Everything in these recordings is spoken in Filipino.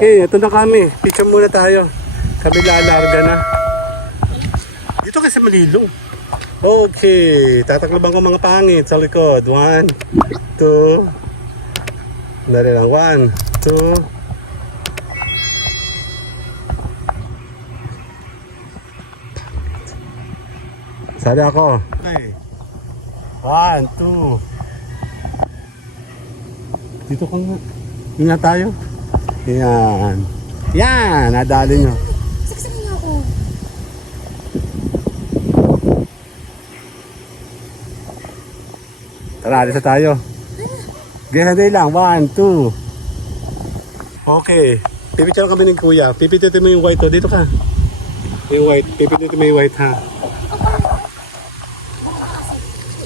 Okay, ito na kami. Picture muna tayo. Kami lalarga na. Dito kasi malilong. Okay, tatakloban ko mga pangit sa likod. 1, 2. Dali lang. 1, 2. Sali ako. Okay. 1, 2. Dito ko nga. Ingat tayo. Yan. Yan, nadali nyo. Saksakin niyo ako. Tara, alis na tayo. Ganyan lang. 1, 2. Okay. Pipicture kami ng kuya. Pipindutin mo yung white. Dito ka. Yung white. Pipindutin mo yung white, ha?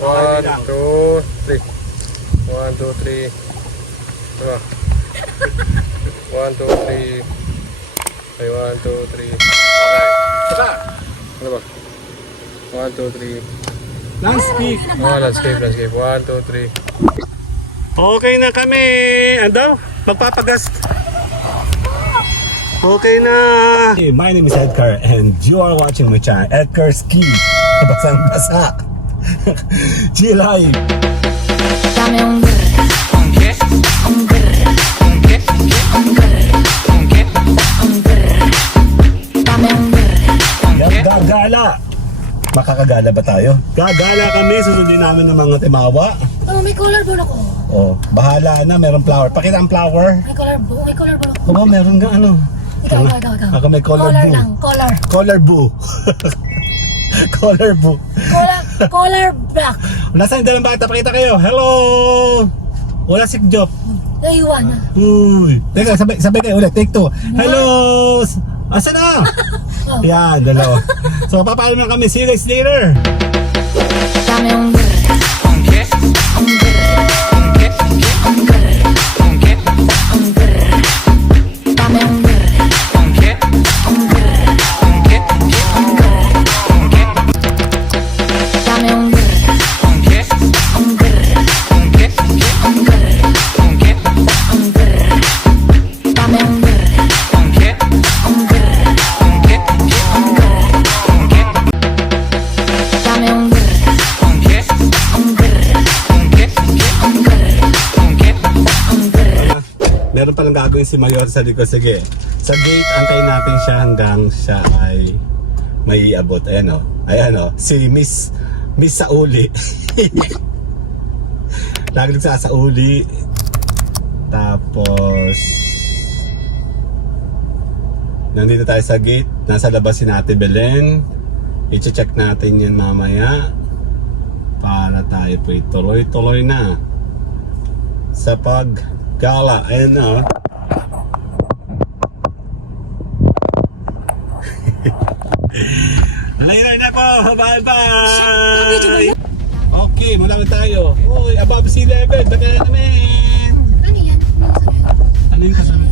1, 2, 3. 1, 2, 3. Diba? 1, 2, 3. Okay, 1, 2, 3. Okay. Saka! Ano ba? 1, 2, 3. Landscape. Oh, landscape. 1, 2, 3. Okay na kami. Ano? Magpapagas. Okay na. Hey, my name is Edgar and you are watching my channel, Edgar Ski. Basang-basa. G-Live. Dame un Gagala. Makakagala ba tayo? Gagala kami. Susundin namin ng mga timawa. Oh, may color ball ako. Oh, bahala na. Merong flower. Pakita ang flower. May color ball ako. Oo, meron nga ano. Ikaw. Ako may color Color blue. lang, color. Color blue. Color blue. Color black. Nasaan yung dalang bata? Pakita kayo. Hello! Wala si Job. Naiwan na. Uy. Teka, sabay kayo ulit. Take 2. Hello! Asa na? Yan, dalawa. So, papaalam na kami. See you guys later. Dame un Meron palang gagawin si Mayor sa likod. Sige. Sa gate, antayin natin siya hanggang siya ay may abot. Ayan o. Ayan o. Si Miss Sauli. Lagi sa Sauli. Tapos nandito tayo sa gate. Nasa labas si Ate Belen. I-check natin yan mamaya para tayo po tuloy-tuloy na sa paggala. Ayan o. Later na po. Bye-bye. Okay, mula na tayo. Uy, above sea level. Baka naman. Ano yan? Ano yung kasama?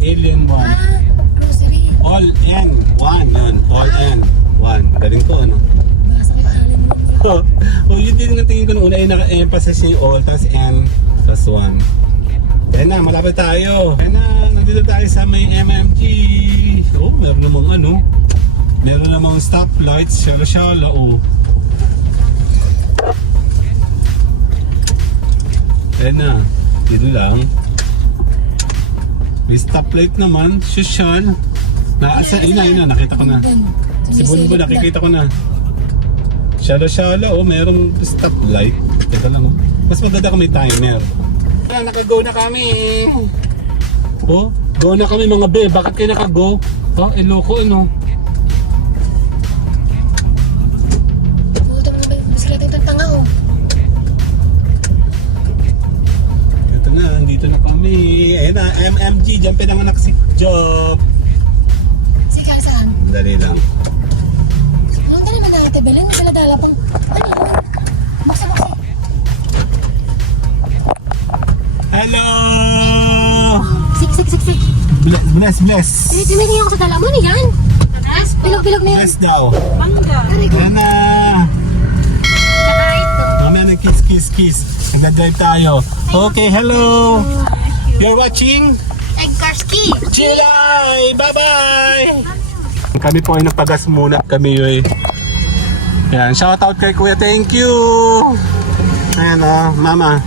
Alien 1. Grocery. All N 1 yun. All N 1. Galing ko ano. Masakit alin mo. Oh, yun din ang tingin ko nung una ay naka-emphasize yung all, tapos N, plus 1. Kaya na, malapit tayo. Kaya na, nandito tayo sa may MMG. Oh, meron namang ano. Meron namang stoplights, syala-syala, oh. Ayan na, dito lang. May stoplight naman, sosyal. Naasa, ina, nakita ko na. Si Bunbun, nakikita ko na. Syala-syala, oh, merong stoplight. Teka lang, oh. Mas maganda kung may timer. Naka-go na kami. Oh, go na kami mga be. Bakit kayo naka-go? Oh, loko, ano? Gutom na ba yung bisikleta ito tanga oh. Ito na, andito na kami. Ayan na, MMG, dyan pinanganak si Job. Sige, saan? Dali lang. Ano tayo naman natin, Belen? May saladala pang... Ano yun? Buksa. Hello! Sik. Bless. Tumingin ako sa dala mo, ano yan? Bilog na yan. Bless daw. Aray ko. Ayan na. Mamaya na kiss. Nag-drive tayo. Okay, hello. You're watching? Egg Karski. Chilay! Bye-bye! Kami po ay nagpagas muna kami eh. Ayan, shoutout kay Kuya, thank you! Ayan oh, mama.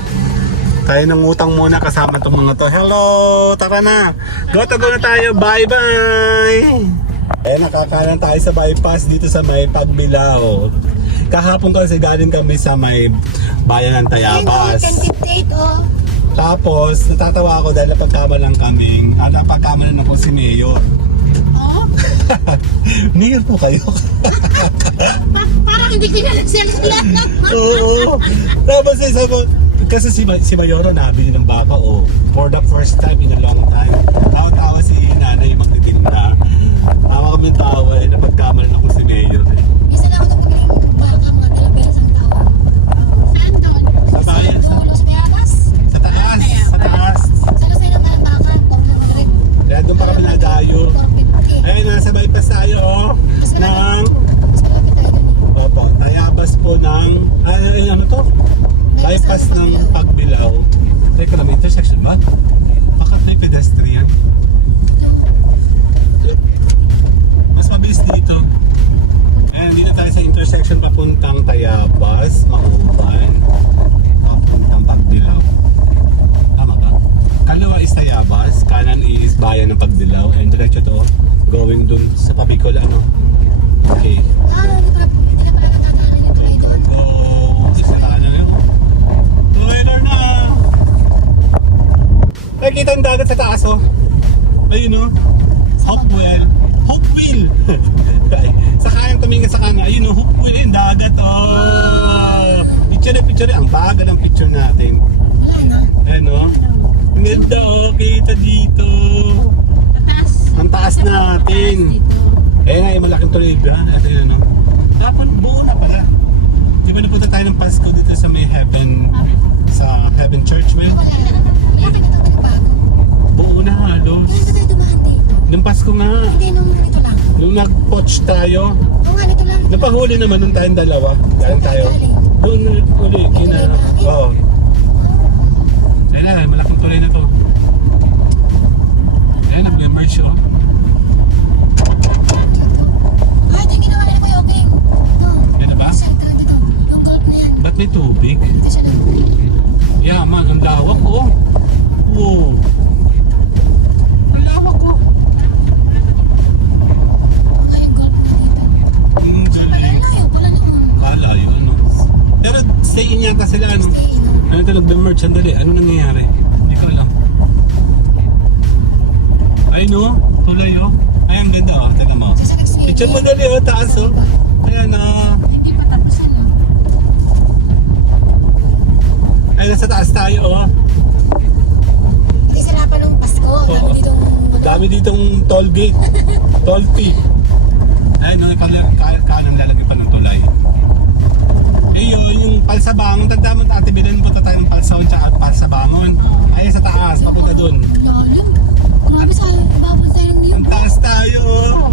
Tayo ng utang muna kasama itong mga to. Hello! Tara na! Go na tayo! Bye-bye! Ayan, nakakanan tayo sa bypass dito sa may Pagbilao. Kahapon kasi galing kami sa may bayan ng Tayabas. 10:58 oh. Tapos, natatawa ako dahil napagkamalan kaming, napagkamalan ako si Mayor. Oh? Mayor po kayo. Parang hindi ko na nagselfie lang. Oo. Tapos kasi si Mayoro nabili ng baka for the first time in a long time. Tawa-tawa si nanay magtitinda. Tawa kami tawa napagkamalan ako si Mayor. Isa na ako nagpagaling baka mga talabera sa tao. Saan doon? Sa bayan. Sa Tayabas? Sa taas. Sa Lasay ng Talatakan, 400. Kaya doon pa kami nadayo. 450. Ayun, nasa bypass tayo Mas ng malapit tayo doon. Opo, Tayabas po ng ano to? Bypass ng Pagbilao. Teka lang, may intersection ba? Bakit may pedestrian? Mas mabilis dito. Ayan, dito tayo sa intersection papuntang Tayabas, Mauban, papuntang Pagbilao. Tama ba? Kaliwa is Tayabas, kanan is bayan ng Pagbilao, and diretso to going dun sa Pabicol, ano? Okay. Hindi na pala natatanan yung tulay doon. Oh, isa ka na yun. Later na! Nakikita ang dagat sa taas, oh. Ayun, oh. Hopewell. Sa kanyang tumingin sa kanya, ayun, oh. Hopewell yung dagat, oh. Picture. Ang baga ng picture natin. Wala na. Ayun, oh. Ang ganda, oh. Kita dito. Ang taas natin. Ayun nga, yung malaking tuloy ba? Ito yun, oh. Dapat buo na pala. Di ba napunta tayo ng Pasko dito sa may Heaven, sa Heaven Church, man? Lapit na ito nagbago. Buo na halos. Hindi na tayo dumaan dito. Nung Pasko nga, Hindi, nung ganito lang. nung nag-poach tayo, Oo nga, nito lang. napahuli naman nung tayong dalawa. Galing tayo. Doon uli, oo. Ayun na, malaking tulay na to. Ayun, nag-emerge, oh. Ay, ito yung ginawa nila Kuya Oking. Ito. Yan na ba? Center dito. Yung gulp na yan. Ba't may tubig? Dito siya lang. Yaman, ang lawak, oh. Wow. Ang lawak, oh. Baka yung gulp na dito. Galing. Malayo pala noon. Kala yun, ano. Pero stay in yata sila, ano. Stay in. Ano ito, nag-merge, sandali. Ano nangyayari? Hindi ko alam. Ay, no. Tulay, oh. Ay, ang ganda, oh. Teka mo. Sa next week. Picture mo dali, oh. Taas, oh. Ayan, oh. Hindi pa tapos ano. Ay, nasa taas tayo, oh. Hindi sila pa nung Pasko. Dami Oo. ditong... Dami ditong toll gate. Toll fee. Ay, no. Kanan lalagay pa ng tulay. Ayun, yung Palsabangon. Tanda mo, ate, bilhin po tayo ng Palsaon tsaka Palsabangon. Ay, sa taas. Papunta dun. Lalim. Grabe sa ibabang tayo ng Ang taas tayo, oh.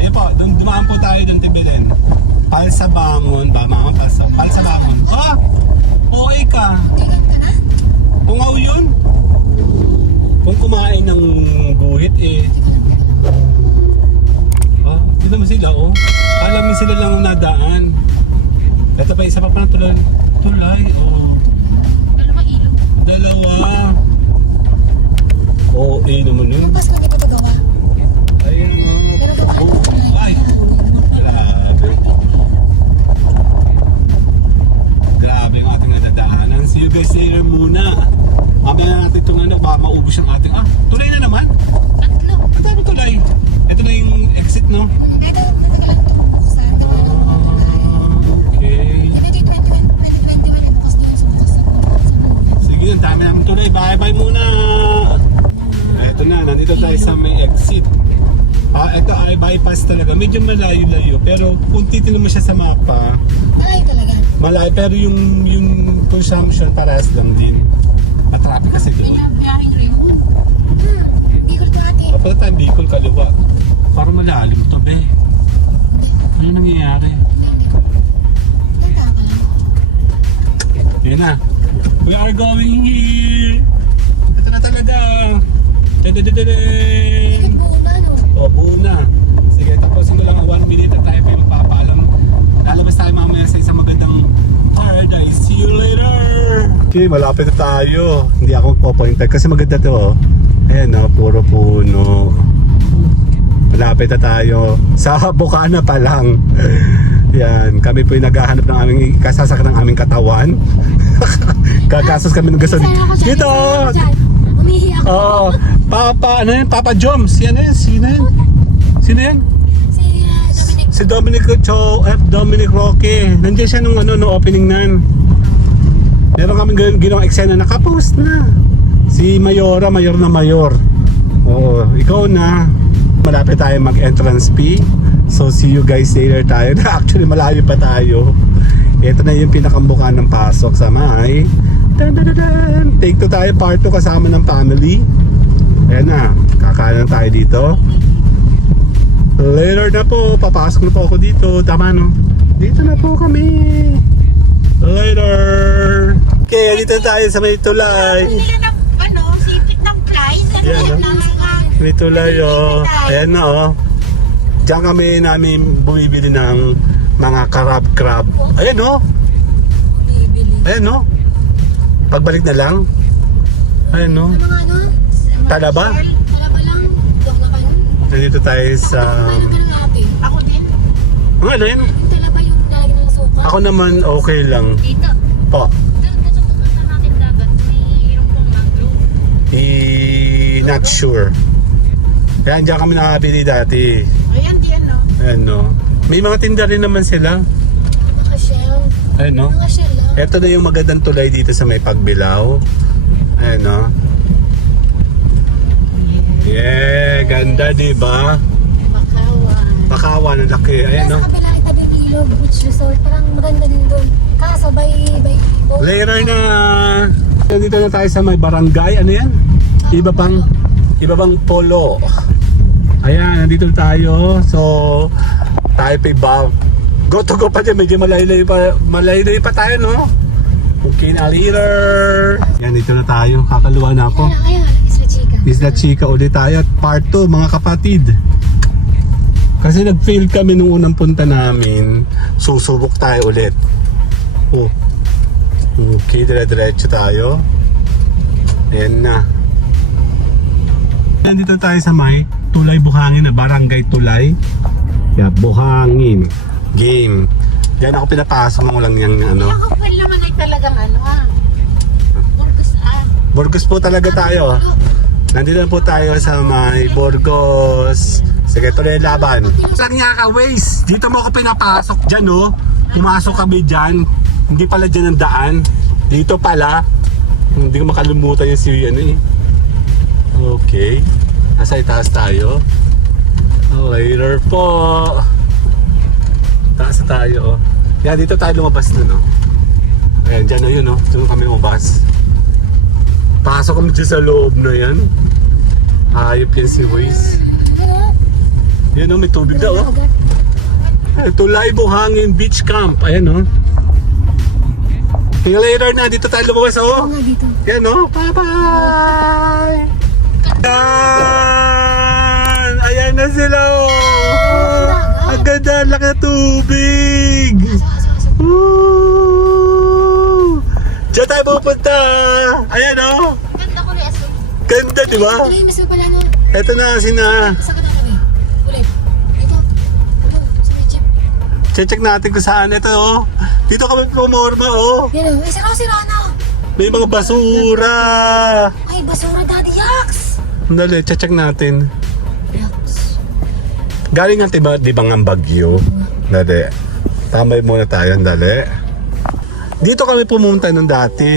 Eh po, dumaan po tayo doon, Tibilen. Palsabangon ba? Mama, Palsabangon. Oh! Okay ka. Tigan ka na? Tungaw yun. Kung kumain ng guhit, eh, sila, oh. Alam mo sila lang ang nadaan. Ito pa, isa pa ng tulay. Tulay, oh. Dalawa. Oo, naman yun. Yung Pasko hindi pa ito gawa. Ayun, oh. Pero gawa. Ay, grabe. Grabe yung ating nadadaanan. See you guys later muna. Mamaya na natin itong baka maubos yung ating... tulay na naman. Tatlo. Ang dami tulay. Ito na yung exit, no? Ito, natagalan to. Saan? Okay. Ito yung 2021 bukas din sa bukas. Sige, ang dami namin tulay. Bye-bye muna. Ito na, nandito tayo sa may exit. Ito ay bypass talaga. Medyo malayo-layo. Pero kung titignan mo siya sa mapa, Malayo talaga. malayo. Pero yung consumption parehas lang din. Matraffic kasi doon. Pinabiyahing rin yun. Bicol to ate. Kapag tayo Bicol, kaliwa. Parang malalim to, be. Ano nangyayari? Ganda ka lang. Yun na. We are going here. Ito na talaga. Dadadadadang. Buo na, no? O, buo na. Sige, tapusin ko lang 1 minute at tayo pa yung magpapaalam. Lalabas tayo mamaya sa isang magandang paradise. See you later! Okay, malapit na tayo. Hindi ako magpo-pointer kasi maganda to. Oh. Ayan, no, puro puno. Malapit na tayo. Sa Bukana pa lang. Yan, kami po yung naghahanap ng aming kasasak ng aming katawan. Kakasos kami ng gasolina. Saan ako dyan? Dito! Saan ako dyan? Umihi ako. Oo. Ano yun? Papa Joms. Yan yun. Sino yan? Sino yan? Si Dominic. Si Dominic Roque. Nandiyan siya nung opening nan. Meron kami ginawang eksena. Nakapost na. Si Mayora, mayor na mayor. Oo. Ikaw na. Malapit tayo mag-entrance fee. So see you guys later tayo. Actually malayo pa tayo. Ito na yung pinakambuka ng pasok sa may Take 2 tayo, part 2 kasama ng family. Ayan na, kakanan tayo dito. Later na po, papasok na po ako dito. Tama no? Dito na po kami. Later. Okay, dito tayo sa may tulay. Sipit ng flight. Yan, no? May tulay, oh. Ayan na, oh. Diyan kami namin bumibili ng mga crab. Ayan, oh. Bibili. Ayan, oh. Pagbalik na lang. Ayan, oh. Ano nga, no? Talaba? Talaba lang. Dok na kayo. Nandito tayo sa... Ano ka ng ate? Ako din. Ano yun? Yung talaba yung nalagyan ng suka. Ako naman okay lang. Dito. Po. Tututukan na natin dagat. May rupong mangrove. Not sure. Ayan, diyan kami nakabili dati. Ayan, diyan, no? Ayan, no. May mga tinda rin naman sila. Naka-shell. Ayan, no. Mga shell, no? Ito na yung magandang tulay dito sa may Pagbilao. Ayan, no. Yeah, ganda, diba? Bakawan. Bakawan, ang laki. Ayan, no. Sa kabila, itabing ilog, beach resort. Parang maganda din doon. Kaso, by Later na. Dito na tayo sa may barangay. Ano yan? Iba bang polo. Ayan, nandito tayo. So, tayo pa go to go pa dyan. Medyo malayo pa tayo, no? Okay na later. Yan, dito na tayo. Kakaluwa na ako. Ayan, Isla Chica. Isla Chica ulit tayo. Part 2, mga kapatid. Kasi nag-fail kami nung unang punta namin. Susubok tayo ulit. Oh. Okay, dire-diretso tayo. Ayan na. Nandito tayo sa may Tulay Buhangin na Barangay Tulay. Yeah, Buhangin. Game. Diyan ako pinapasok ng walang yung ano. Ako pa naman ay talagang Burgos Burgos po talaga tayo. Nandito na po tayo sa may Burgos. Sige, tuloy laban. Lang niya ka, Waze. Dito mo ako pinapasok dyan, no? Pumasok kami dyan. Hindi pala dyan ang daan. Dito pala. Hindi ko makalimutan yung si ano eh. Okay. Nasa itaas tayo. Later po. Taas na tayo, oh. Yan, dito tayo lumabas na, no? Ayan, dyan na yun, no? Dito kami lumabas. Pasok kami dyan sa loob na yan. Ayop yan si Waze. Yan, no? May tubig na, oh. Tulay Buhangin Beach Camp. Ayan, no? Okay, later na. Dito tayo lumabas, oh. Oo nga dito. Yan, no? Bye-bye! Yan! Ayan na sila, oh! Ang ganda, laki na tubig! Woo! Diyan tayo pupunta! Ayan o! Ganda ko rin. Ganda, di ba? Ulit, mas pala no. Ito na, sina. Saan ka na kami? Ulit. Ito. Sa may jeep. Check natin kung saan. Ito o. Dito kami pumorma o. Yan o. Ay, sira na. May mga basura. Ay, basura, Daddy Yaks. Dali, check natin. Yaks. Galing ang di ba ng Bagyo? Dali. Tambay muna tayo, dali. Dito kami pumunta nung dati.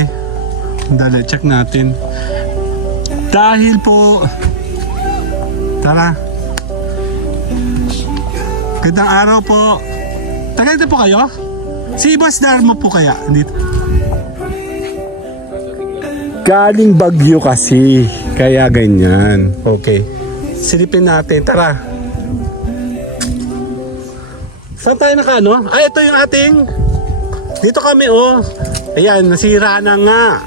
Dali, check natin. Dahil po... Tara. Gandang araw po. Tagal na po kayo? Si Boss Darmo po kaya? Dito. Galing Bagyo kasi. Kaya ganyan. Okay. Silipin natin. Tara. Saan tayo nakano? Ay, ito yung ating... Dito kami, oh. Ayan, nasira na nga.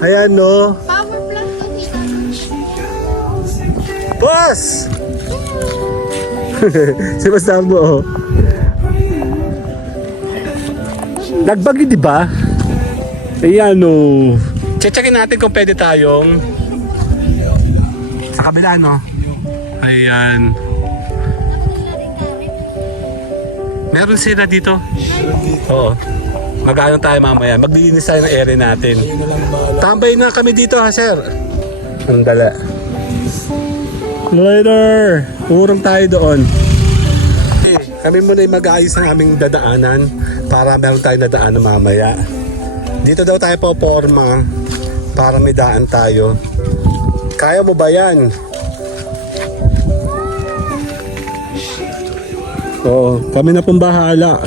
Ayan, oh. Power plant to, tita. Boss! Si Boss Darmo, oh. Nagbagyo, di ba? Ayan, oh. Checkin natin kung pwede tayong... Sa kabila, no? Ayan. Meron sila dito? Oo. Mag-ano tayo mamaya. Maglilinis tayo ng area natin. Tambay na kami dito ha, sir. Andala. Later. Urong tayo doon. Okay, kami muna yung mag-aayos ng aming dadaanan para meron tayong dadaanan mamaya. Dito daw tayo poporma para may daan tayo. Kaya mo ba yan? Oo, kami na pong bahala.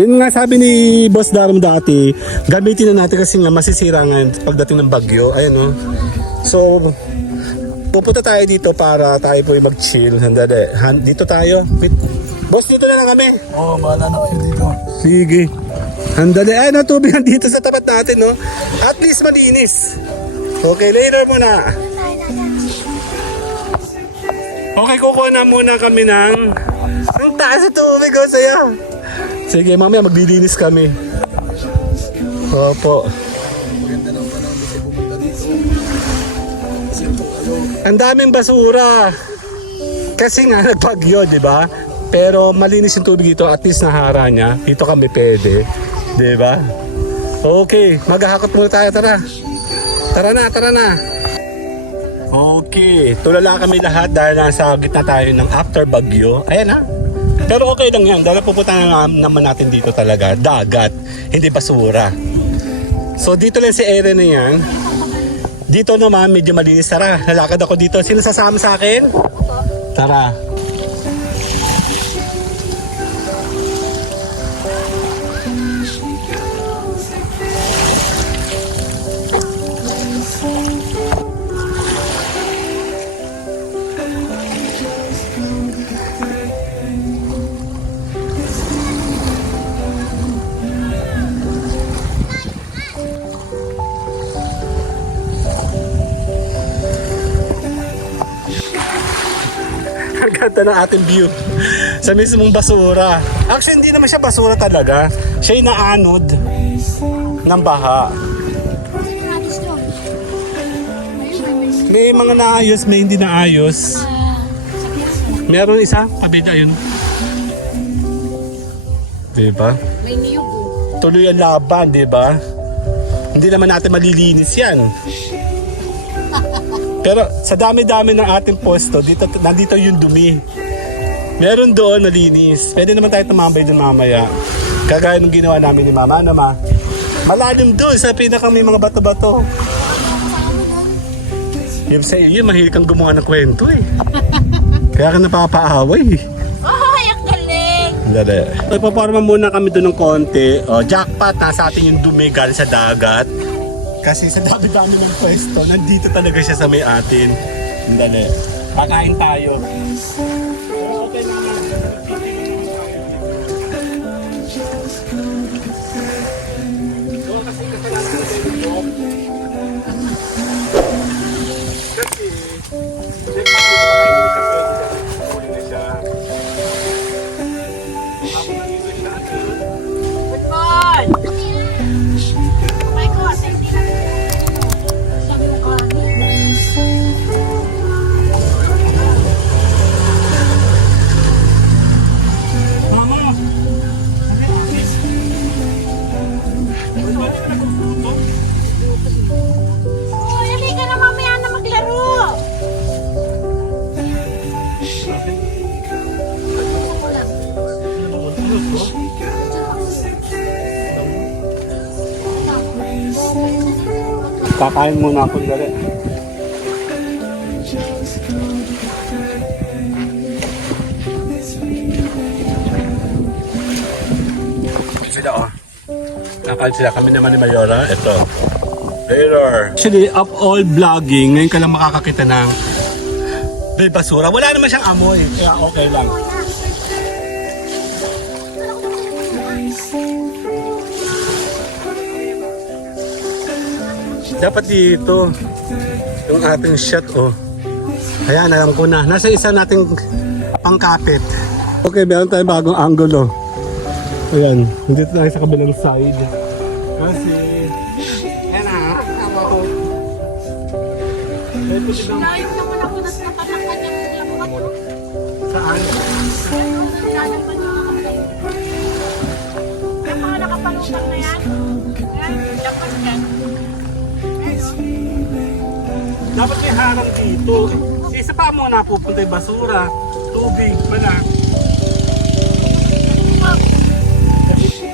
Yun nga sabi ni Boss Darmo dati, gamitin na natin kasi nga masisira nga pagdating ng bagyo. Ayan o. So, pupunta tayo dito para tayo po mag-chill. Handali. Dito tayo. Boss, dito na lang kami. Oo, bahala na kayo dito. Sige. Handali. Ay, natubig dito sa tapat natin, no? At least malinis. Okay, later muna. Okay, kukuha na muna kami ng... Ang taas sa tubig, oh, saya. Sige, mamaya maglilinis kami. Opo. Ang daming basura. Kasi nga nagbagyo, di ba? Pero malinis yung tubig dito, at least nahara niya. Dito kami pwede. Di ba? Okay, maghahakot muna tayo, tara. Tara na, tara na. Okay, tulala kami lahat dahil nasa gitna tayo ng after bagyo. Ayan ha. Pero okay lang yan, dahil pupunta na naman natin dito talaga, dagat, hindi basura. So dito lang sa area na yan. Dito naman medyo malinis. Tara, lalakad ako dito. Sino sasama sa akin? Tara. Ang ganda ng ating view sa mismong basura. Actually, hindi naman siya basura talaga. Siya yung naanod ng baha. May mga naayos, may hindi naayos. Meron isa, kabila yun. Diba? May niyog. Tuloy ang laban, diba? Hindi naman natin malilinis yan. Pero sa dami-dami ng ating posto, dito, nandito yung dumi. Meron doon nalinis. Pwede naman tayo tumambay doon mamaya. Kagaya nung ginawa namin ni Mama, ano ma? Malalim doon sa pinakang may mga bato-bato. Yung sa iyo, mahilig kang gumawa ng kwento eh. Kaya ka napapaaway eh. Ay, ang galing! Dali. Nagpaparma muna kami doon ng konti. O, jackpot, nasa atin yung dumi galing sa dagat. Kasi sa dami-dami ng pwesto, nandito talaga siya sa may atin. Dali. Pakain tayo. Pero okay naman. Kasi kasalanan na tayo dito. Kasi Kakain muna ako dali. Sila oh. Kakain sila. Kami naman ni Mayora. Ito. Later. Actually, of all vlogging, ngayon ka lang makakakita ng may basura. Wala naman siyang amoy. Kaya okay lang. Dapat dito yung ating shot oh. Ayan, alam ko na. Nasa isa nating pangkapit. Okay, meron tayong bagong angulo. Ayan, dito tayo sa kabilang side. Kasi, ayan na, tama ko. Layo naman ako na tatatang kanyang lamukat. Saan? Layo pa niya ako na yun. Yung mga nakapalutang na yan. Ayan, dapat yan. Dapat may harang dito. Isa pa mo napupunta yung basura. Tubig, wala.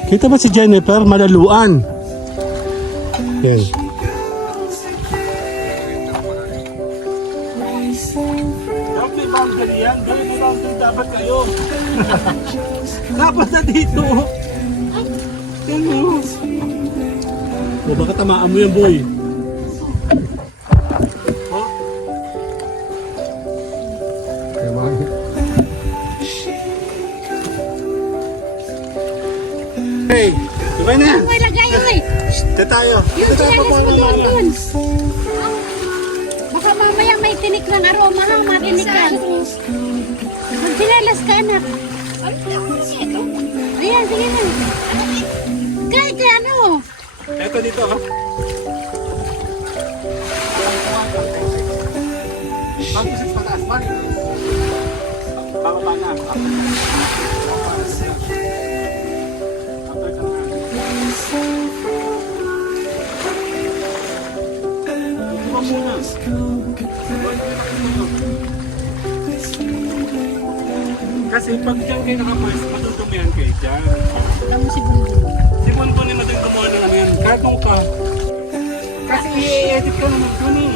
Kita ba si Jennifer? Malaluan. Yan. Dapat may boundary yan. Gawin mo boundary dapat kayo. Dapat na dito. Yan mo. O baka tamaan mo yan, boy. Hey, diba na? May lagay yun eh. Dito tayo. Yung Dito tayo sinalas mo doon mama. dun. Baka mamaya may tinik ng aroma ha, marinig ka. Sinalas ka anak. Ayan, sige na. Kahit ano. Ito dito ha. Pag-isip pataas man. Bababa na. Kasi pag dyan kayo nakapwesto, matutumihan kayo dyan. Alam mo si Bundo. Si Bundo ni Madang gumawa ng ano yan. Kartong ka. Kasi i-edit ka naman dun eh.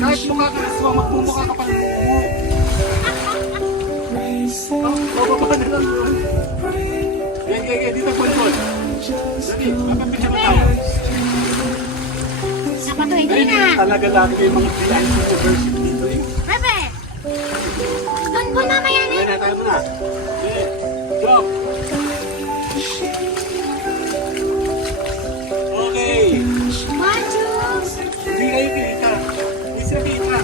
Kahit mukha ka na suwa, magmumukha ka pa ng bababa na lang yun. Yan, dito Bundo. Dali, mapapicture mo tayo. Napatoy, hindi na. Talaga lagi may mga behind the version dito eh. Bebe! Doon po mamaya na. Ayan na, tayo muna. Okay, go! Okay. One, two. Hindi kayo kita. Hindi sila kita.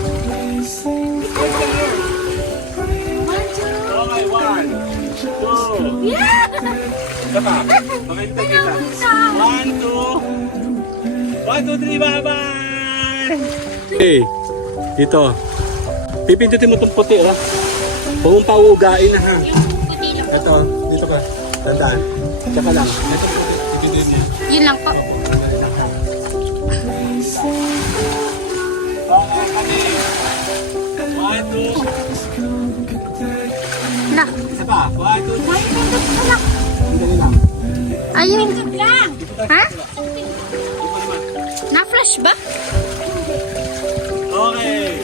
Ikaw lang yun. One, two. Okay, 1, 2. Yeah! Isa pa. Okay, kita. 1, 2. 1, 2, 3, bye-bye! Okay, dito. Pipindutin mo itong puti, ha? Huwag mong pauugain na, ha? Yung puti lang. Ito, dito ka. Tandaan. Tsaka lang. Ito, pipindutin niya. Yun lang po. Okay, kami. 1, 2. Na. Isa pa. 1, 2, 3. May pindot ko lang. Sandali lang. Ayun. lang. Ha? Dito naman. Na-flash ba? Okay.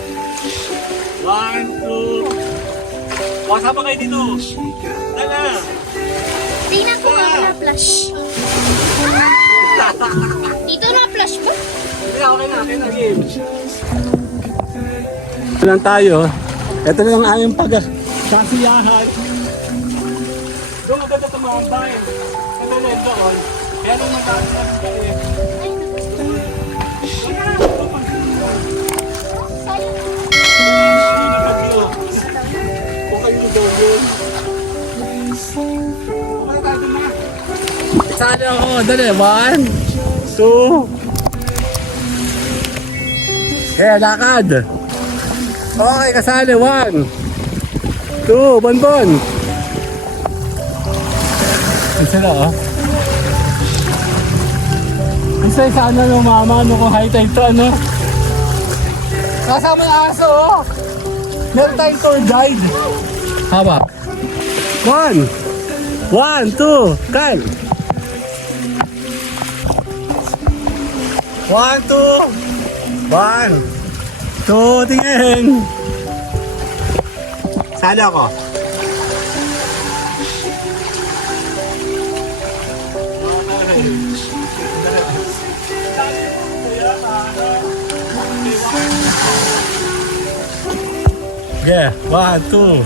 1, 2. Wasa pa kayo dito. Tala. Tingnan ko kung na-flash. Dito na-flash ba? Hindi, okay na. Okay na, game. Ito lang tayo. Ito na lang aming pagkasiyahan. Doon maganda tumambay. Ito na ito. Kaya nung magkasiyahan kayo. Sana ako, dali, 1, 2. Kaya lakad. Okay, kasali, 1, 2, bonbon. Isa na, oh. Isa sana ng mama, ano kung high tide to, ano. Kasama ng aso, oh. Meron tayong tour guide. Haba. 1, 1, 2, Kyle. 1, 2. 1, 2, tingin. Sali ako. Yeah, 1, 2.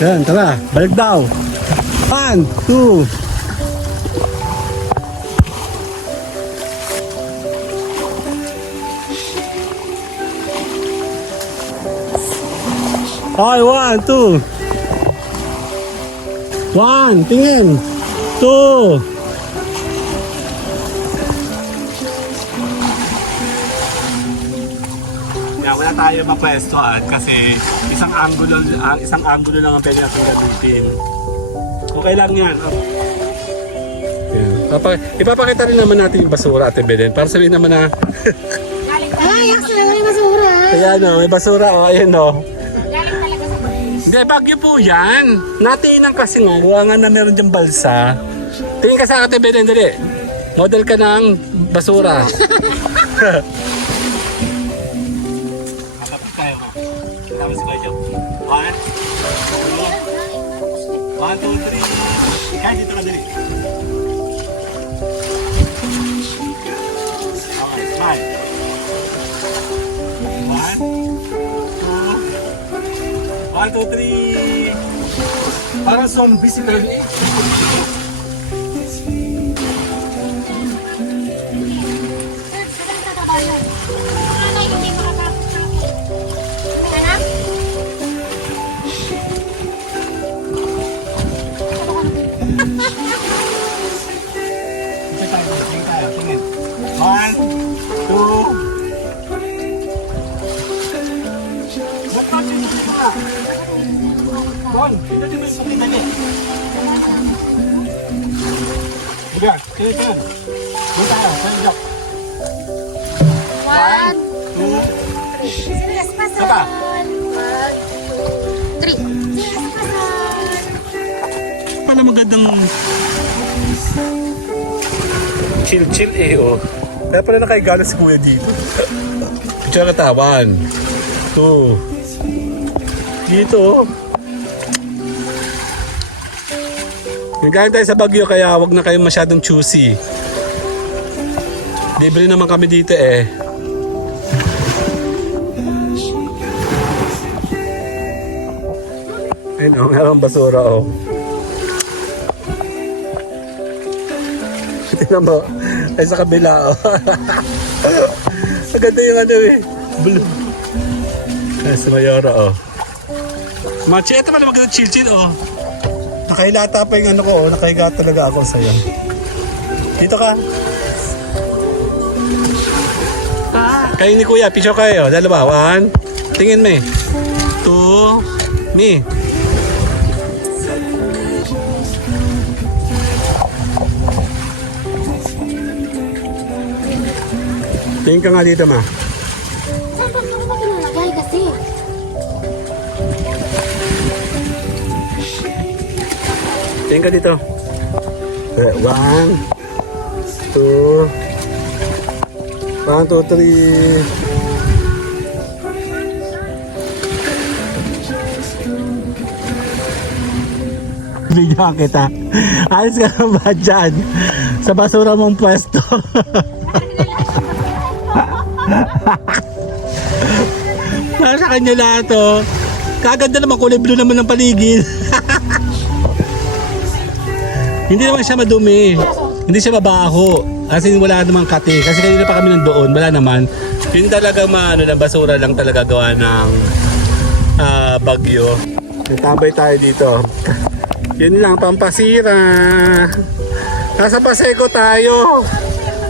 Yan, tara, balik daw. 1, 2. Okay, 1, 2. 1, tingin. 2. Yeah, wala tayo mapwestuhan kasi isang angulo lang ang pwede natin gamitin. Okay lang yan. Ipapakita rin naman natin yung basura, Ate Belen, para sabihin naman na Ay, actually, may basura. ayan o, may basura o, ayan o. Galing talaga sa balis. Hindi, bagyo po yan. Natiinan kasi nga, nga na meron dyan balsa. Tingin ka sa Ate Belen, dali. Model ka ng basura. Matapos tayo mo. Tapos ba yun? 1, 2, 3. Kahit dito ka dali. Okay, smile. 1, 2, 3. Parang zombie si Belen. Tingin. 1, 2. Ba't pa dito ka? Bon, dito mo yung pakita niya. Buga, tingin. Doon tayo, panjok. 1, 2, Serious pa sa Saba. 1, 2, 3. Serious pa sa pala magandang chill eh, oh. Kaya pala nakaigala si Kuya dito. Picture ka ta, 1, 2. Dito, oh. Nagkain tayo sa Baguio kaya wag na kayo masyadong choosy. Libre naman kami dito eh. Ayun oh, meron basura oh. Tingnan mo, ay sa kabila oh. Maganda yung ano eh. Blue. Ay sa Mayora oh. Machi, ito pala maganda chill oh. Nakahilata pa yung ano ko oh. Nakahiga talaga ako sa'yo. Dito ka. Kayo ni Kuya, picture kayo. Dalawa, 1. Tingin me. 2. Me. Tingin ka nga dito, ma. Saan ba ito ba pinalagay kasi? Tingin ka dito. 1, 2. 1, 2, 3. Bigyan kita. Ayos ka na ba dyan? Sa basura mong pwesto. Nasa kanya lahat oh. Kaganda naman, kulay blue naman ng paligid. Hindi naman siya madumi. Hindi siya mabaho. Kasi wala namang kati. Kasi kanina pa kami nandoon, wala naman. Yun talagang basura lang talaga gawa ng bagyo. Nagtabay tayo dito. Yun lang, pampasira. Nasa Baseco tayo.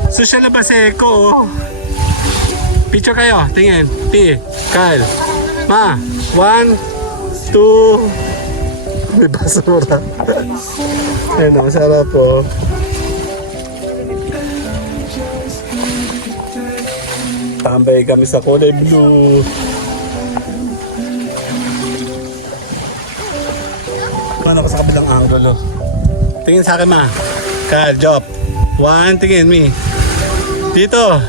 Social na Baseco oh. Picture kayo, tingin. P, Kyle. Ma, 1, 2. May basura. Ayun o, sarap po. Tambay kami sa kulay blue. Paano ako sa kabilang angulo? Tingin sa akin, ma. Carl, Jop. 1, tingin, me. Dito.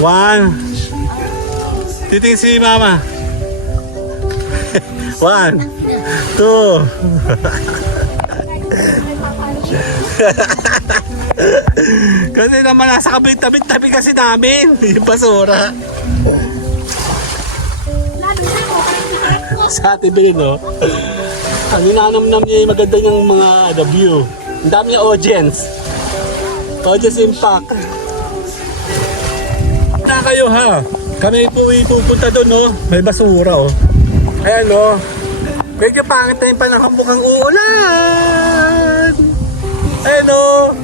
1. Titingin si mama. 1, 2. Kasi naman nasa tabi kasi namin. Yung basura. Sa Ate Belen, no? Ang hinanam-nam niya yung maganda niyang mga view. Ang dami niya audience. Audience impact. Na kayo ha. Kami po pupunta doon, no? May basura, oh. Ayan, no? Medyo pangit na yung panahon, mukhang uulan. Ayan, no?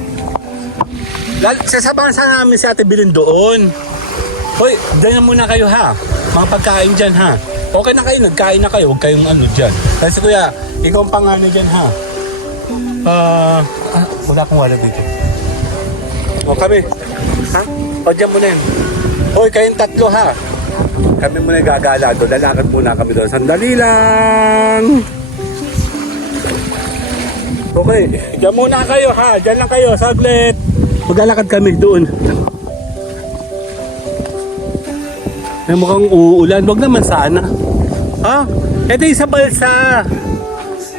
Sasabahan sana namin si Ate Belen doon. Hoy, dyan na muna kayo, ha? Mga pagkain dyan, ha? Okay na kayo, nagkain na kayo, huwag kayong ano dyan. Kasi kuya, ikaw ang pangano dyan, ha? Wala akong wala dito. O kami, ha? O dyan muna yun. Hoy, kayong tatlo, ha? Kami muna gagala doon, lalakad muna kami doon. Sandali lang! Okay, dyan muna kayo, ha? Dyan lang kayo, saglit. Maglalakad kami doon. Ay, mukhang uulan. Wag naman sana. Ha? Ito yung sa balsa.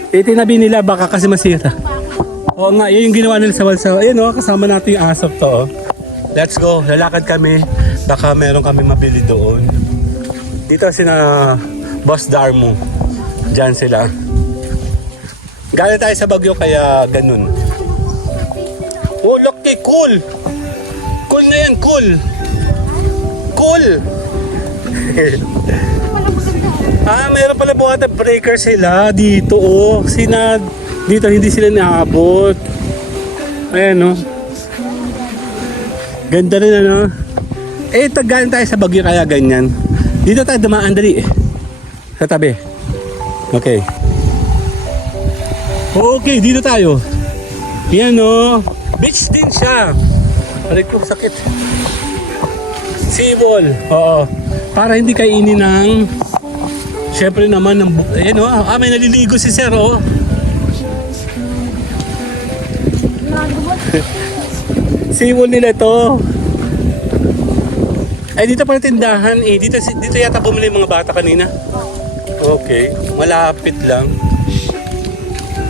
Itinabi nila baka kasi masira. Oo nga, yun yung ginawa nila sa balsa. Ayun o, kasama natin yung asap to. Oh. Let's go. Lalakad kami. Baka meron kami mabili doon. Dito sina Boss Darmo. Diyan sila. Galing tayo sa Bagyo kaya ganun. Oh, look, cool. Cool na yan, cool. Cool. Mayroon pala water breaker sila dito, oh. Dito hindi sila naabot. Ayan, oh. Ganda rin, ano. Galing tayo sa Bagyo kaya ganyan. Dito tayo dumaan, dali. Sa tabi. Okay. Okay, dito tayo. Yan, oh. Beach din siya. Aray ko, sakit. Seawall. Oo. Para hindi kainin ng... Siyempre naman ng... Ayan, oh. May naliligo si Sir, oh. Seawall nila to. Ay, dito pala tindahan, eh. Dito yata bumili yung mga bata kanina. Okay. Malapit lang.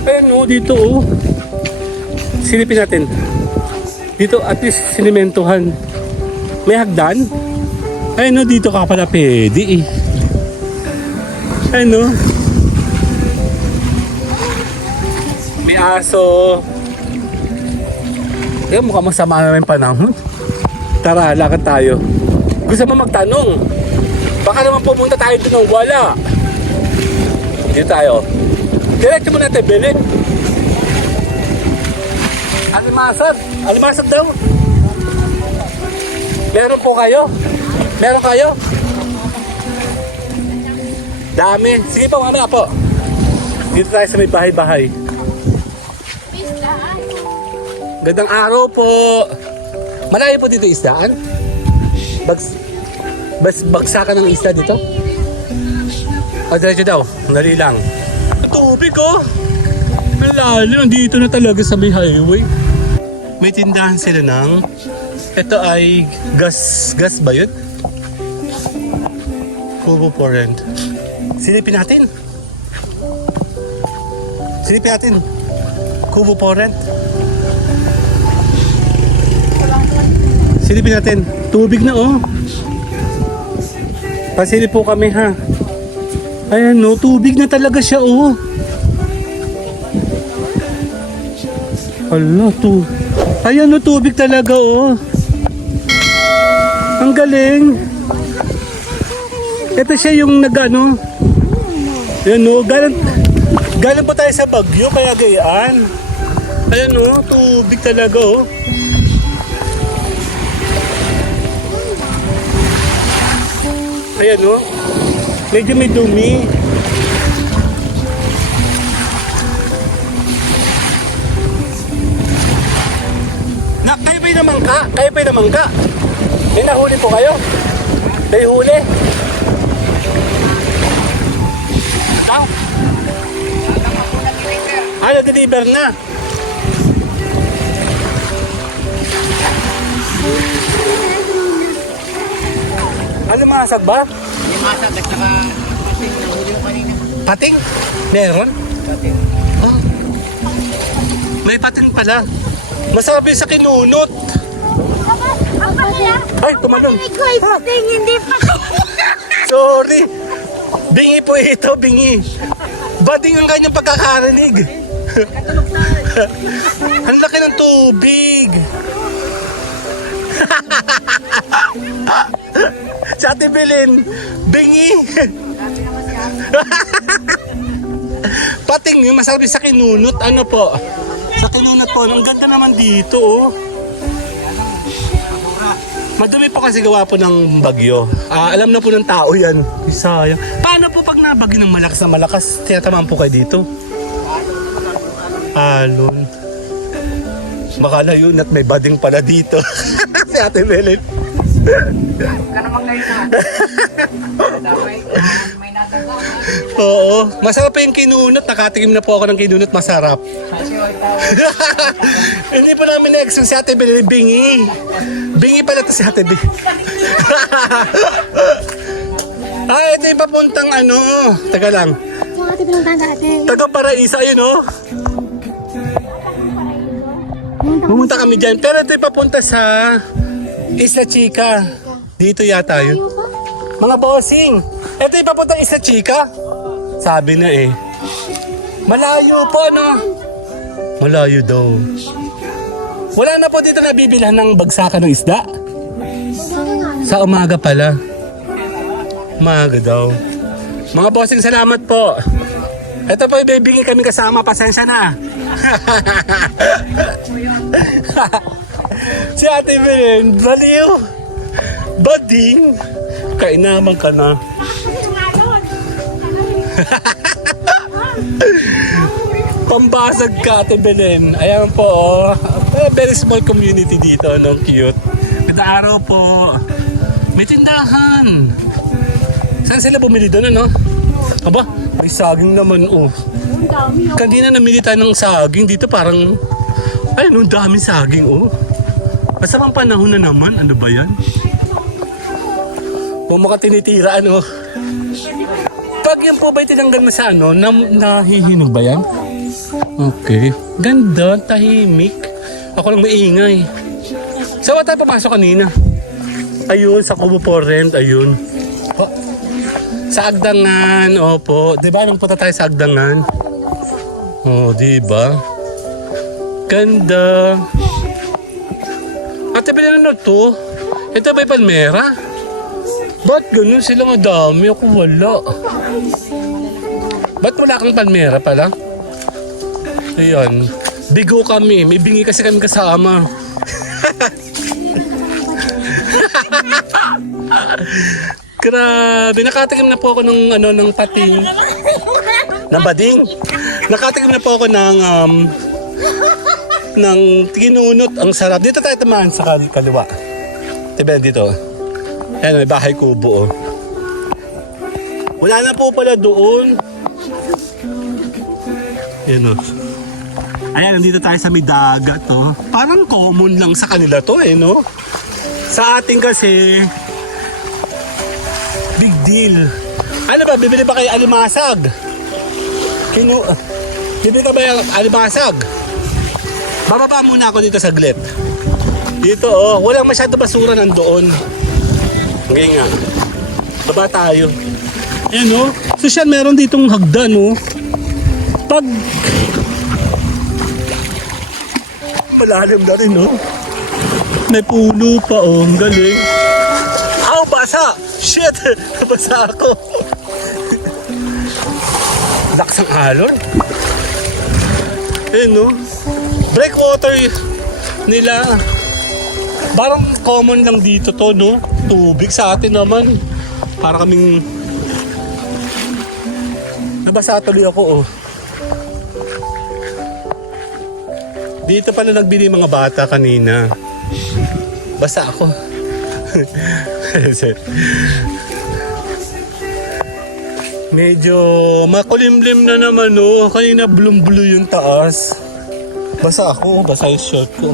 Ayan, oh. Dito, oh. Silipin natin. Dito at least sinimentohan. May hagdan. Ay no, dito ka pala pwede eh. Ay no. May aso. Mukhang masama naman yung panahon. Tara, lakad tayo. Gusto mo magtanong? Baka naman pumunta tayo doon ng wala. Dito tayo. Diretso mo natin, Belen. Alimasag. Alimasag daw. Meron po kayo? Meron kayo? Dami. Sige po, mamaya po. Dito tayo sa may bahay-bahay. Gandang araw po. Malayo po dito isdaan? Bagsakan ng isda dito? Diretso daw. Dali lang. Tubig, oh. Ang lalim. Dito na talaga sa may highway. May tindahan sila ng... Ito ay gas ba yun? Kubo for rent. Silipin natin. Kubo for rent. Silipin natin. Tubig na, oh. Pasilip po kami, ha. Ayan, no. Tubig na talaga siya, oh. Hala, ayan, no. Tubig talaga, oh. Ang galing. Ito siya yung nagano. Ayan, no. Galing pa tayo sa Bagyo, kaya gayaan. Ayan, no. Tubig talaga, oh. Ayan, no. Medyo may dumi. Kayo ba'y namangka? May nahuli po kayo? May huli? Na-deliver na. alimasag ba? Limasag at saka pating na huli yung kanina. Pating? Meron? Pating. Oh. May pating pala. Masarap yung sa kinunot. Ang kanila. Ay, tumalon. Ko ay pating, hindi pating. Sorry. Bingi po ito, bingi. Bading ang kanyang pagkakarinig. Ang laki ng tubig. Si Ate Belen, bingi. Pating yung masarap sa kinunot. Ano po? Sa kinunot po. Ang ganda naman dito, oh. Madumi po kasi gawa po ng bagyo. Alam na po ng tao yan. Sayang. Paano po pag nabagyo ng malakas na malakas, tinatamaan po kayo dito? Alon. Baka layun at may bading pala dito. Si Ate Belen. Ka naman ngayon na. May natagawa. Oo. Masarap pa yung kinunot. Nakatikim na po ako ng kinunot. Masarap. Kasi ay tao. Hindi pa namin na-exo si Ate Belen. Bingi. Bingi pala to si Ate Belen. Ito yung papuntang ano. Taga lang. Yung ate pinuntahan natin. Taga Paraisa. Ayun, oh. Pumunta kami dyan. Pero ito yung papunta sa Isla Chica. Dito yata yun. Mga bossing. Ito yung papunta Isla Chica. Sabi na eh. Malayo po, no? Malayo daw. Wala na po dito nabibilhan ng bagsakan ng isda. Sa umaga pala. Umaga daw. Mga bossing, salamat po. Ito po, ibibigay kami kasama. Pasensya na. Si Ate Belen, baliw. Bading. Kainaman ka na. Pambasag ka, Ate Belen. Ayan po, oh. Very small community dito, no? Cute. Ganda araw po. May tindahan. Saan sila bumili doon, ano? Aba, may saging naman, oh. Kanina namili tayo ng saging. Dito parang, ay, no, daming saging, oh. Masarang panahon na naman. Ano ba yan? Mukhang tinitira, ano? Pag yan po ba'y tinanggal na sa ano, nahihinog ba yan? Okay. Ganda, tahimik. Ako lang maingay. Saan tayo pumasok kanina? Ayun, sa Kubo for Rent, ayun. Oh, sa Agdangan, opo. Diba, nung punta tayo sa Agdangan? Oh, diba? Ganda. Ate, pinano to? Ito ba'y palmera? Ba't ganun sila madami? Ako wala. Ba't wala kang palmera pala? Ayan. Bigo kami. May bingi kasi kami kasama. Grabe. Nakatikim na po ako ng pating. Ng bading. Nakatikim na po ako ng kinunot. Ang sarap. Dito tayo tamaan sa kaliwa. Diba dito? Ayan, may bahay kubo, oh. Wala na po pala doon. Ayan, oh. Ayan, nandito tayo sa may dagat, oh. Parang common lang sa kanila to, eh, no? Sa ating kasi, big deal. Ano ba, bibili ba kayo alimasag? Bibili ka ba yung alimasag? Bababa muna ako dito saglit. Dito, oh, walang masyado basura nandoon. Okay nga. Baba tayo. Ayan, oh. So siya, meron ditong hagdan, oh. Pag malalim na rin, oh. May puno pa, oh. Ang galing. Aw, basa! Shit! Basa ako. Lakas ang alon. Ayan, oh. Breakwater nila. Parang common lang dito to, no? Tubig sa atin naman. Para kaming nabasa tuloy ako, oh. Dito pala nagbili mga bata kanina. Basa ako. Medyo makulimlim na naman, oh. Kanina blue yung taas. Basa ako, basa yung short ko.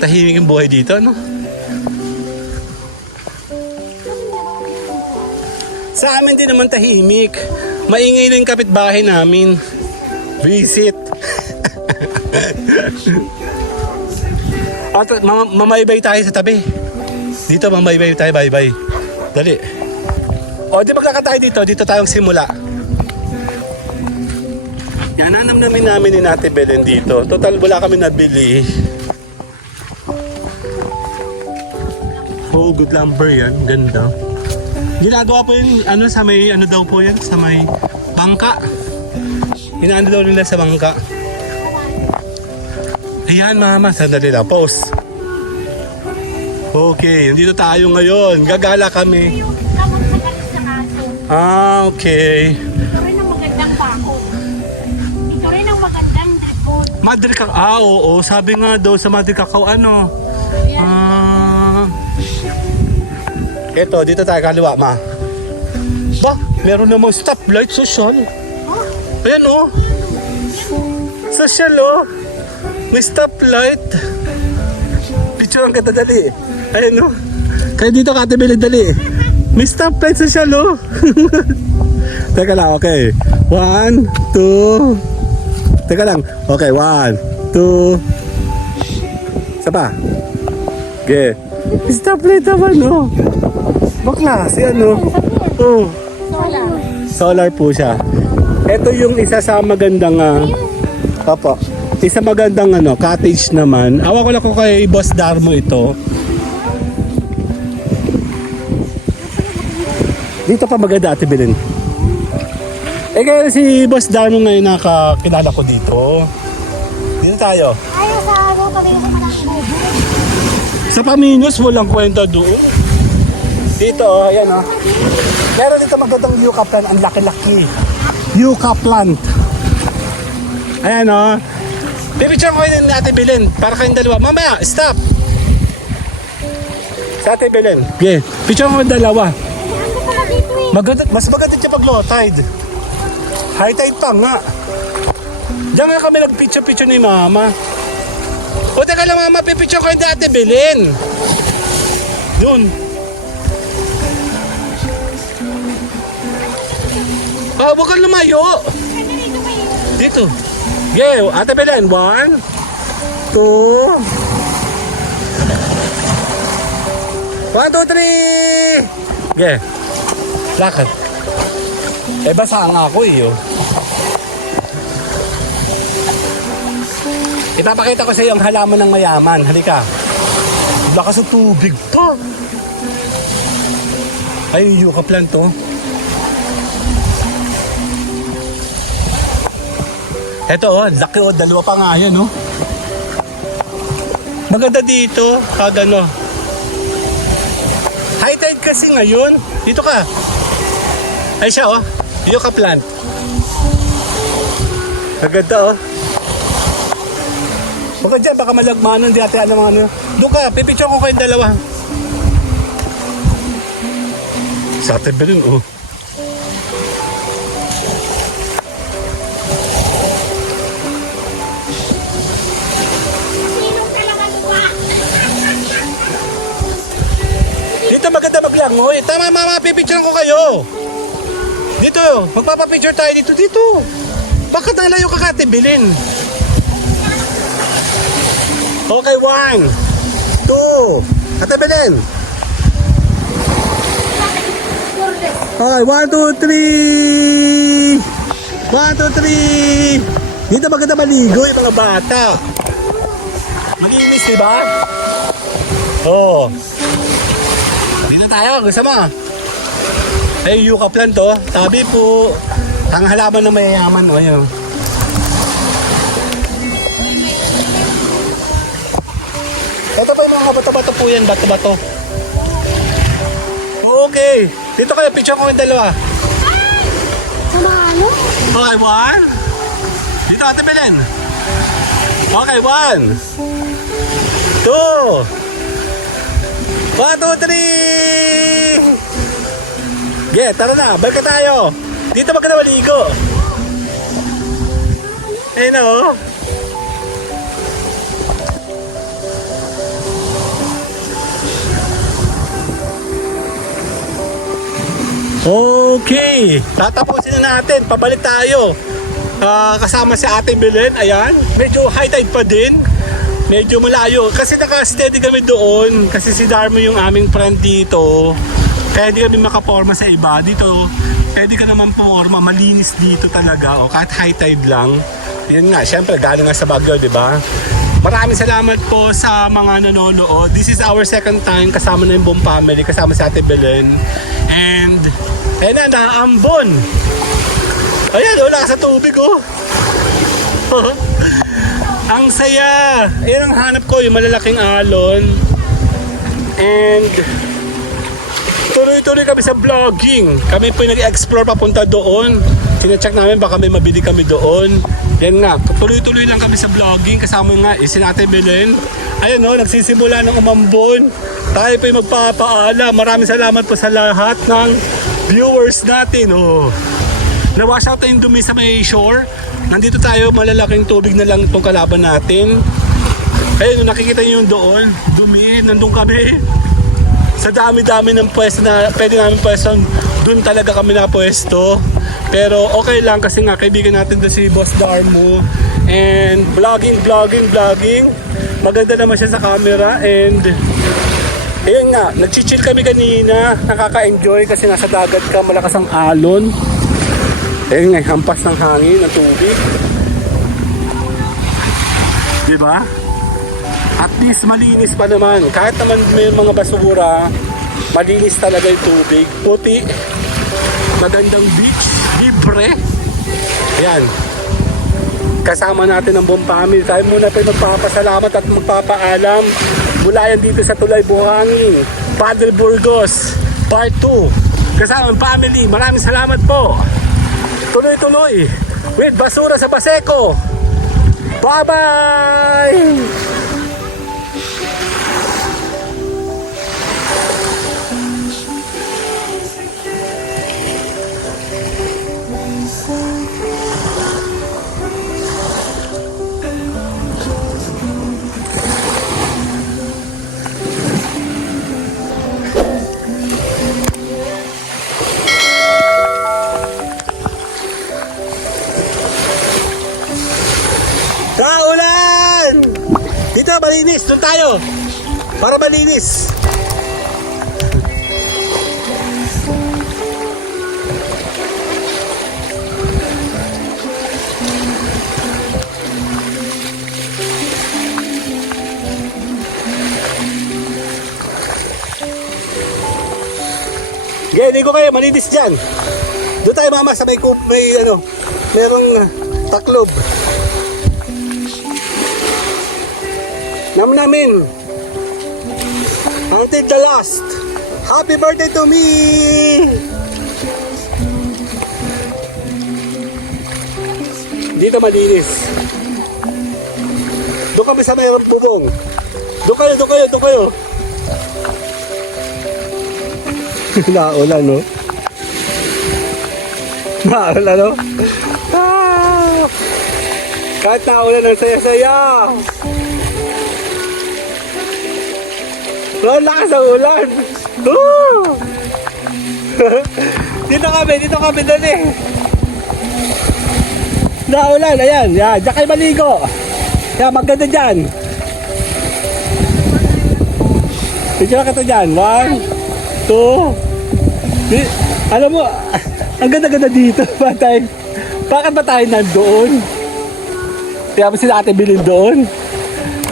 Tahimik yung buhay dito, no? Sa amin din naman tahimik. Maingay na yung kapitbahay namin. Visit. At mamaybay tayo sa tabi. Dito mamaybay tayo, bye-bye. Dali. O, di magkaka tayo dito. Dito tayong simula. Yan, namin ni Ate Belen dito. Total, wala kami nabili. Oh, good lumber yan. Ganda. Ginagawa po yun, sa may, daw po yan, sa may bangka. Inaano daw nila sa bangka. Ayan, mama, sandali lang. Pause. Okay, dito tayo ngayon. Gagala kami. Yung kamot sa galis na kaso. Okay. Ito rin ang magandang bako. Ito rin ang magandang dripon. Madre Cacao. Oo. Sabi nga daw sa Madre Cacao, ano? Ito, dito tayo kaliwa, ma. Ba, meron namang stoplight, social. Ayan, oh. Social, oh. May stoplight. Picture ang kita, dali. Ayan, oh. Kaya dito ka, Ate Belen, dali. May stoplight, social, oh. Teka lang, okay. 1, 2. Teka lang. Okay, 1, 2. Isa pa. Okay. May stoplight naman, oh. Bakla, si ano? Oh. Solar po siya. Ito yung isa sa magandang Opo. Isa magandang cottage naman. Awa ko lang ko kay Boss Darmo ito. Dito pa maganda, Ate Belen. Kaya si Boss Darmo ngayon nakakilala ko dito. Dito tayo. Ayaw sa araw, kami yung manang Sa Paminos, walang kwenta doon. Dito, ayan oh. Meron dito magandang yucca plant, ang laki-laki. Yucca plant. Ayan oh. Pipicture ko yun ni Ate Belen para kayong dalawa. Mamaya, stop. Sa Ate Belen. Okay, picture ko yung dalawa. Maganda, mas maganda siya pag low tide. High tide pa nga. Diyan nga kami nag-picture ni Mama. O teka lang Mama, pipicture ko yung Ate Belen. Yun. Huwag kang lumayo. Dito. Okay, Ate Belen. 1, 2. One, two, three. Okay. Lakad. Basa nga ako oh. Ipapakita ko sa iyo ang halaman ng mayaman. Halika. Lakas ng tubig pa. Ay, yucca plant to. Eto laki dalawa pa nga yan Maganda dito, kagano. High tide kasi ngayon. Dito ka. Ay siya yucca plant. Maganda Huwag ka dyan, baka malagmanan di ate Doon ka, pipicture ko kayong dalawa. Sa Ate Belen Dito maganda maglangoy. Tama mama, pipicture ko kayo. Dito, magpapapicture tayo dito. Bakit nalayo ka Ate Belen? Okay, 1, 2. Ate Belen. Okay, 1, 2, 3. 1, 2, 3. Dito maganda maligo yung mga bata. Malinis, diba? Dito tayo, gusto mo? Ay, yucca plant Tabi po. Ang halaman ng mayayaman Ayun. Ito pa yung mga bato-bato po yan. Bato-bato. Okay. Dito kayo, picture ko yung dalawa. Sumalo? Okay, 1. Dito, Ate Belen. Okay, 1, 2. 1, 2, 3. Okay, tara na. Balik tayo. Dito magka na maligo. Ayun Okay, tatapusin na natin. Pabalik tayo. Kasama si Ate Belen. Ayan, medyo high tide pa din. Medyo malayo. Kasi naka-steady kami doon. Kasi si Darmo yung aming friend dito. Kaya hindi kami makaporma sa iba. Dito, pwede ka naman porma. Malinis dito talaga. O, kahit high tide lang. Yan nga, syempre galing nga sa Baguio, di ba? Maraming salamat po sa mga nanonood. This is our second time kasama na yung buong family, kasama si Ate Belen. And, ayun na, naambon. Ayan, wala sa tubig, oh. Ang saya. Ayan ang hanap ko, yung malalaking alon. And, tuloy-tuloy kami sa vlogging. Kami po yung nag-explore papunta doon. Sina-check namin baka may mabili kami doon. Yan nga, tuloy-tuloy lang kami sa vlogging. Kasama nga, si Ate Belen. Ayan o, nagsisimula ng umambon. Tayo po yung magpapaalam. Maraming salamat po sa lahat ng viewers natin. Oh. Na-wash out tayong dumi sa may shore. Nandito tayo, malalaking tubig na lang itong kalaban natin. Ayun, nakikita nyo yung doon. Dumi, nandun kami. Sa dami-dami ng pwesto na pwede namin pwesto, doon talaga kami napwesto. Pero okay lang kasi nga kaibigan natin doon si Boss Darmo. And vlogging. Maganda naman siya sa camera. And ayun nga, nag-chill kami kanina. Nakaka-enjoy kasi nasa dagat ka, malakas ang alon. Ayun nga, hampas ng hangin, ng tubig. Diba? At least malinis pa naman. Kahit naman may mga basura, malinis talaga yung tubig. Puti. Magandang beach. Libre. Ayan. Kasama natin ang buong family. Tayo muna po magpapasalamat at magpapaalam. Mula yan dito sa Tulay Buhangin, Padre Burgos, Part 2. Kasama ang family. Maraming salamat po. Tuloy-tuloy. With basura sa Baseco. Bye-bye! Kaulan! Dito, malinis. Doon tayo. Para malinis. Okay, ligo kayo. Malinis dyan. Doon tayo mama sa may merong taklob. Namin until the last. Happy birthday to me! Dito malinis. Doon kami sa mayroong bubong. Doon kayo. Naulan, no? Naulan, no? Ah! Kahit naulan, ang saya-saya! Ang lakas ng ulan! Dito kami, dali! Naulan, ayan, yan, diyan kayo maligo! Kaya maganda dyan! Picture ka to dyan, 1, 2, alam mo, ang ganda-ganda dito. Bakit ba tayo nandoon? Kaya ba sila Ate Belen doon?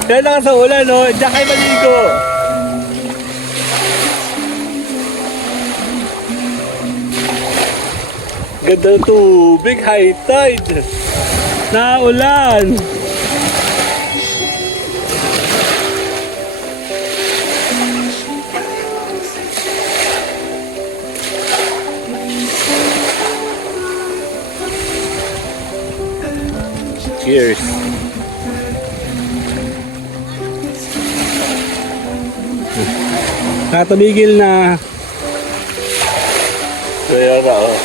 Kaya lang sa ulan, no? Diyan kayo maligo. Ganda ng tubig, high tide. Naulan. Cheers. Natumigil na. Kaya ba, oh.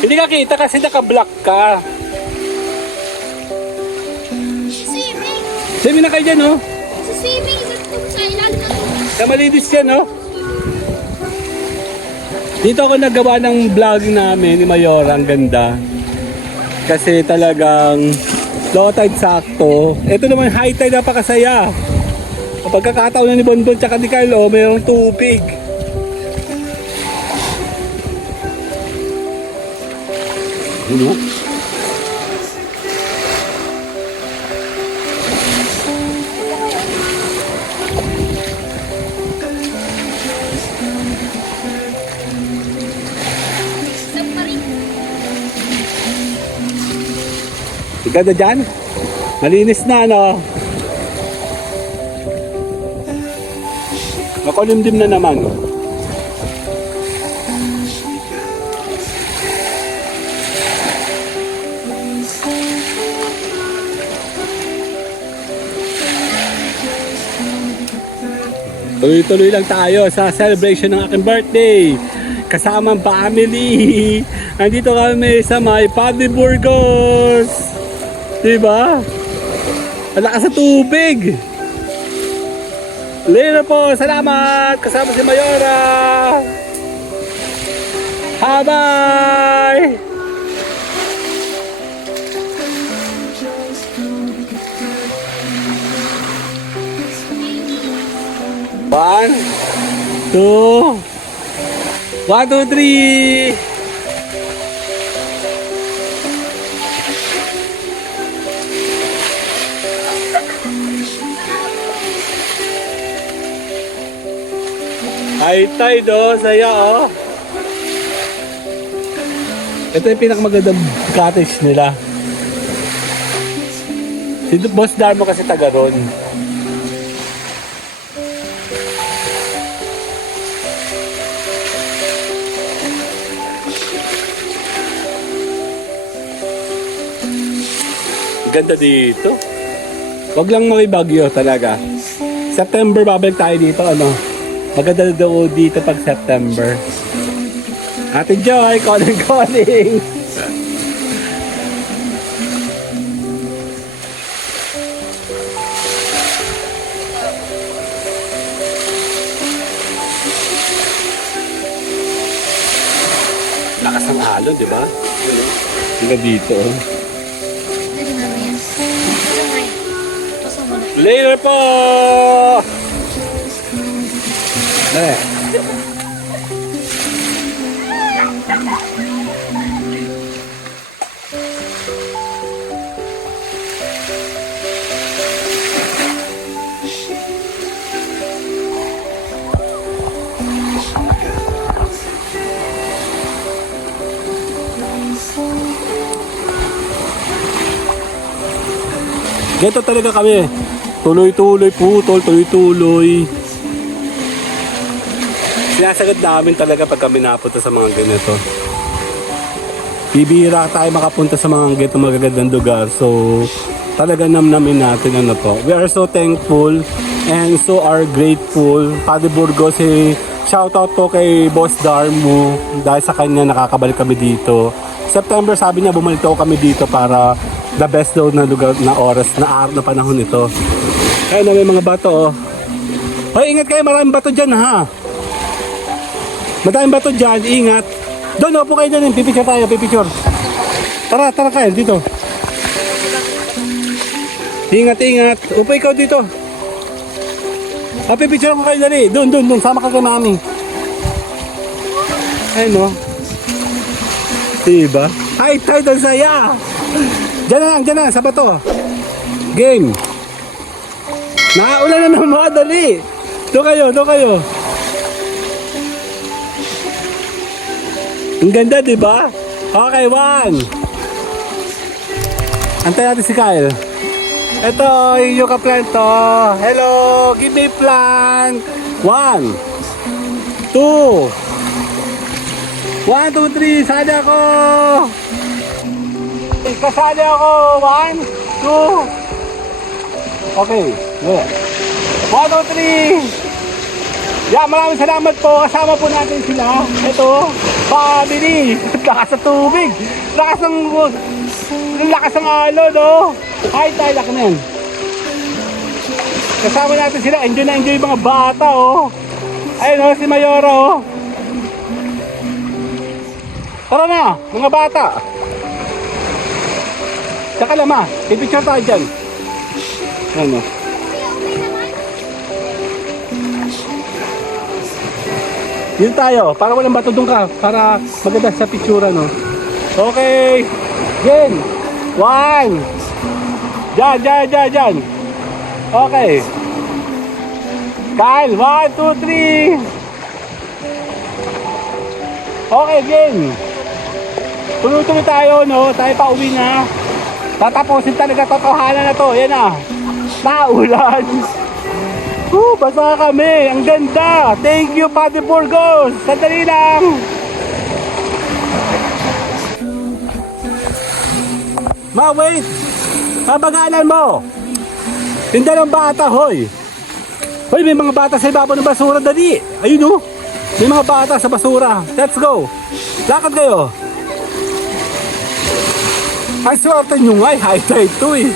Hindi ka kita kasi naka-block ka. Swimming! Sabi na kayo dyan, oh. Sa swimming! Sa ilalim na ito. Sa malinis yan, oh. Dito ako nagawa ng vlogging namin ni Mayora, ang ganda. Kasi talagang low tide sakto. Ito naman high tide, napakasaya. Ang pagkakataon na ni Bonbon tsaka ni Carlo, mayroong tubig. Ano? Ganda dyan? Malinis na, no? Makulimdim na naman. Tuloy-tuloy lang tayo sa celebration ng aking birthday. Kasama ang family. Andito kami sa may Padre Burgos. Diba? Ang lakas sa tubig. Later po, salamat. Kasama si Mayora. Bye! One, two, 1, 2, 3. High tide, oh, saya, oh. Ito yung pinakamagandang cottage nila. Si Boss Darmo kasi taga ron. Ganda dito. Wag lang may bagyo talaga. September babalik tayo dito, ano. Maganda daw dito pag September. Ate Joy, calling. Lakas ng alon, di ba? Hanggang dito. Later po! Ganito talaga kami. Tuloy-tuloy putol, tuloy-tuloy. Sinasagad namin talaga pag kami napunta sa mga ganito. Bibihira tayo makapunta sa mga ganito magagandang lugar. So, talaga namnamin natin ano to. We are so thankful and so are grateful. Padre Burgos, shoutout po kay Boss Darmo. Dahil sa kanya nakakabalik kami dito. September sabi niya bumalik ako kami dito para the best daw na lugar na oras na araw na panahon ito. Ayun na may mga bato, oh. Hoy, ingat kayo, maraming bato dyan, ha. Maraming bato dyan, ingat. Doon, upo kayo dyan, pipicture tayo, pipicture. Tara kayo, dito. Ingat. Upo ikaw dito. Pipicture ko kayo dali. Doon, sama ka kay mami. Ayun, no. Diba? Hi, tayo saya. Diyan na, sa bato. Game. Nakaulan na ng mga dali. Doon kayo. Ang ganda, di ba? Okay, 1. Antay natin si Kyle. Ito, yung yucca plant to. Hello, give me plant. 1, 2. 1, 2, 3. Sali ako. Kasali ako. 1, 2. Okay. Yeah. 1, 2, 3. Yeah, maraming salamat po. Kasama po natin sila. Ito, family. Lakas sa tubig. Lakas ng alon, no? Ay, tayo laki na yan. Kasama natin sila. Enjoy na enjoy yung mga bata, oh. Ayun, oh, si Mayora, oh. Tara na, mga bata. Tsaka lama, pipicture tayo dyan. Ano? Yun tayo, para walang bato doon ka, para maganda sa picture, no? Okay, Jen, 1. Dyan. Okay. Kyle, 1, 2, 3. Okay, Jen. Tuloy-tuloy tayo, no? Tayo pa uwi na. Tatapusin talaga totohanan na to. Yan na. Naulan. Basa kami. Ang ganda. Thank you, Padre Burgos. Sandali lang. Wait. Mabagalan mo. Tinda ng bata, hoy. Hoy, may mga bata sa ibabaw ng basura, dali. Ayun, oh. May mga bata sa basura. Let's go. Lakad kayo. Ay, swerte nyo nga, high tide to eh.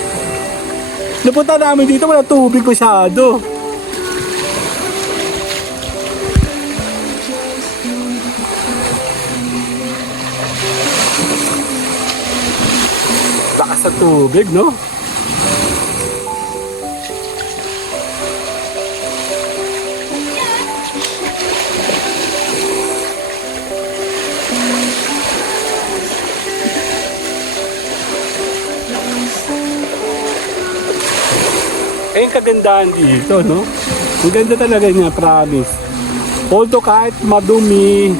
Napunta namin dito, wala tubig masyado. Lakas sa tubig, no? Eh, yung kagandahan dito, no? Ang ganda talaga niya, promise. Although kahit madumi,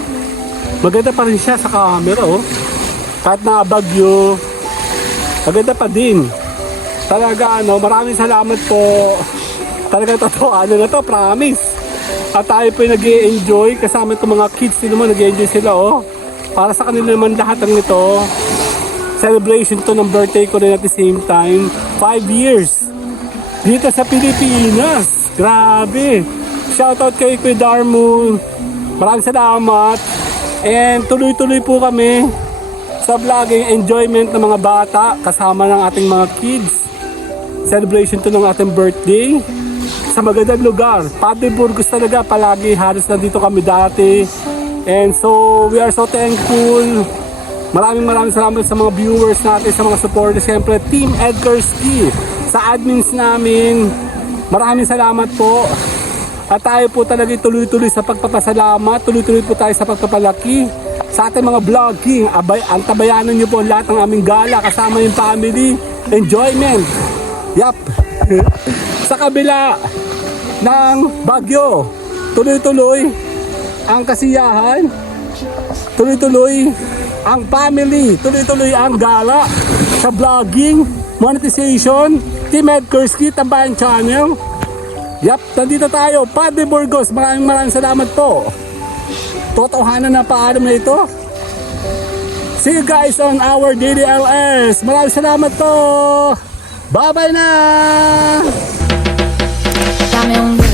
maganda pa rin siya sa camera, oh. Kahit nakabagyo, maganda pa din. Talaga, ano, maraming salamat po. Talaga totoo, ano na to, promise. At tayo po nag-i-enjoy, kasama itong mga kids, sila mo, nag-i-enjoy sila, oh. Para sa kanila naman lahat ng ito, celebration to ng birthday ko rin at the same time. 5 years. Dito sa Pilipinas. Grabe. Shoutout kay Kuya Darmo. Maraming salamat. And tuloy-tuloy po kami sa vlogging enjoyment ng mga bata kasama ng ating mga kids. Celebration to ng ating birthday sa magandang lugar. Padre Burgos talaga palagi. Halos na dito kami dati. And so we are so thankful. Maraming salamat sa mga viewers natin, sa mga supporters. Siyempre, Team Edgar Ski. Sa admins namin, maraming salamat po. At tayo po talaga tuloy-tuloy sa pagpapasalamat, tuloy-tuloy po tayo sa pagpapalaki sa ating mga vlogging. Antabayanan nyo po lahat ng aming gala kasama yung family, enjoyment. Yup. Sa kabila ng bagyo, tuloy-tuloy ang kasiyahan, tuloy-tuloy ang family, tuloy-tuloy ang gala sa vlogging, monetization, Team Ed Kurski, Tambayan Channel. Yap, nandito tayo, Padre Burgos, maraming salamat po. Totohanan na paalam na ito. See you guys on our daily LS. Maraming salamat po. Bye-bye na! Dame un